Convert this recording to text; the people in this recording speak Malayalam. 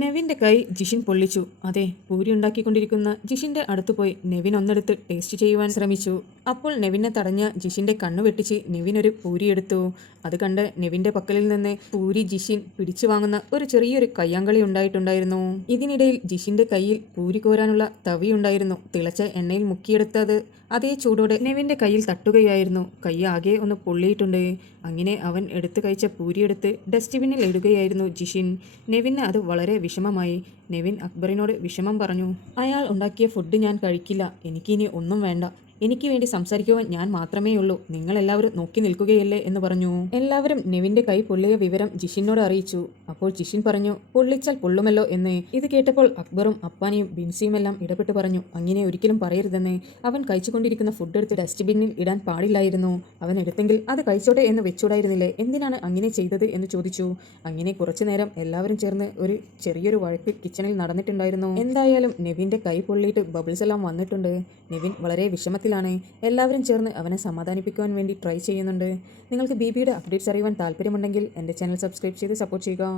നെവിൻ്റെ കൈ ജിഷിൻ പൊള്ളിച്ചു. അതെ, പൂരി ഉണ്ടാക്കിക്കൊണ്ടിരിക്കുന്ന ജിഷിൻ്റെ അടുത്ത് പോയി നെവിൻ ഒന്നെടുത്ത് ടേസ്റ്റ് ചെയ്യുവാൻ ശ്രമിച്ചു. അപ്പോൾ നെവിനെ തടഞ്ഞ ജിഷിൻ്റെ കണ്ണു വെട്ടിച്ച് നെവിൻ ഒരു പൂരി എടുത്തു. അത് കണ്ട് നെവിൻ്റെ പക്കലിൽ നിന്ന് പൂരി ജിഷിൻ പിടിച്ചു വാങ്ങുന്ന ഒരു ചെറിയൊരു കയ്യാങ്കളി ഉണ്ടായിട്ടുണ്ടായിരുന്നു. ഇതിനിടയിൽ ജിഷിൻ്റെ കയ്യിൽ പൂരി കോരാനുള്ള തവിയുണ്ടായിരുന്നു. തിളച്ച എണ്ണയിൽ മുക്കിയെടുത്തത് അതേ ചൂടോടെ നെവിൻ്റെ കയ്യിൽ തട്ടുകയായിരുന്നു. കൈ ആകെ ഒന്ന് പൊള്ളിയിട്ടുണ്ട്. അങ്ങനെ അവൻ എടുത്തു കഴിച്ച പൂരിയെടുത്ത് ഡസ്റ്റ്ബിന്നിൽ ഇടുകയായിരുന്നു ജിഷിൻ. നെവിന് അത് വളരെ വിഷമമായി. നെവിൻ അക്ബറിനോട് വിഷമം പറഞ്ഞു. അയാൾ ഉണ്ടാക്കിയ ഫുഡ് ഞാൻ കഴിക്കില്ല. എനിക്കിനി ഒന്നും വേണ്ട. എനിക്ക് വേണ്ടി സംസാരിക്കുവാൻ ഞാൻ മാത്രമേ ഉള്ളൂ. നിങ്ങളെല്ലാവരും നോക്കി നിൽക്കുകയല്ലേ എന്ന് പറഞ്ഞു. എല്ലാവരും നെവിൻ്റെ കൈ പൊള്ളിയ വിവരം ജിഷിനോട് അറിയിച്ചു. അപ്പോൾ ജിഷിൻ പറഞ്ഞു, പൊള്ളിച്ചാൽ പൊള്ളുമല്ലോ എന്ന്. ഇത് കേട്ടപ്പോൾ അക്ബറും അപ്പാനിയും ബിൻസിയുമെല്ലാം ഇടപെട്ട് പറഞ്ഞു, അങ്ങനെ ഒരിക്കലും പറയരുതെന്ന്. അവൻ കഴിച്ചുകൊണ്ടിരിക്കുന്ന ഫുഡ് എടുത്ത് ഡസ്റ്റ്ബിന്നിൽ ഇടാൻ പാടില്ലായിരുന്നു. അവൻ എടുത്തെങ്കിൽ അത് കഴിച്ചോട്ടെ എന്ന് വെച്ചൂടായിരുന്നില്ലേ? എന്തിനാണ് അങ്ങനെ ചെയ്തത് എന്ന് ചോദിച്ചു. അങ്ങനെ കുറച്ചു നേരം എല്ലാവരും ചേർന്ന് ഒരു ചെറിയൊരു വഴക്ക് കിച്ചണിൽ നടന്നിട്ടുണ്ടായിരുന്നു. എന്തായാലും നെവിൻ്റെ കൈ പൊള്ളിയിട്ട് ബബിൾസ് എല്ലാം വന്നിട്ടുണ്ട്. നെവിൻ വളരെ വിഷമത്തിലാണ്. എല്ലാവരും ചേർന്ന് അവനെ സമാധാനിപ്പിക്കുവാൻ വേണ്ടി ട്രൈ ചെയ്യുന്നുണ്ട്. നിങ്ങൾക്ക് ബിബിയുടെ അപ്ഡേറ്റ്സ് അറിയുവാൻ താല്പര്യമുണ്ടെങ്കിൽ എൻ്റെ ചാനൽ സബ്സ്ക്രൈബ് ചെയ്ത് സപ്പോർട്ട് ചെയ്യുക.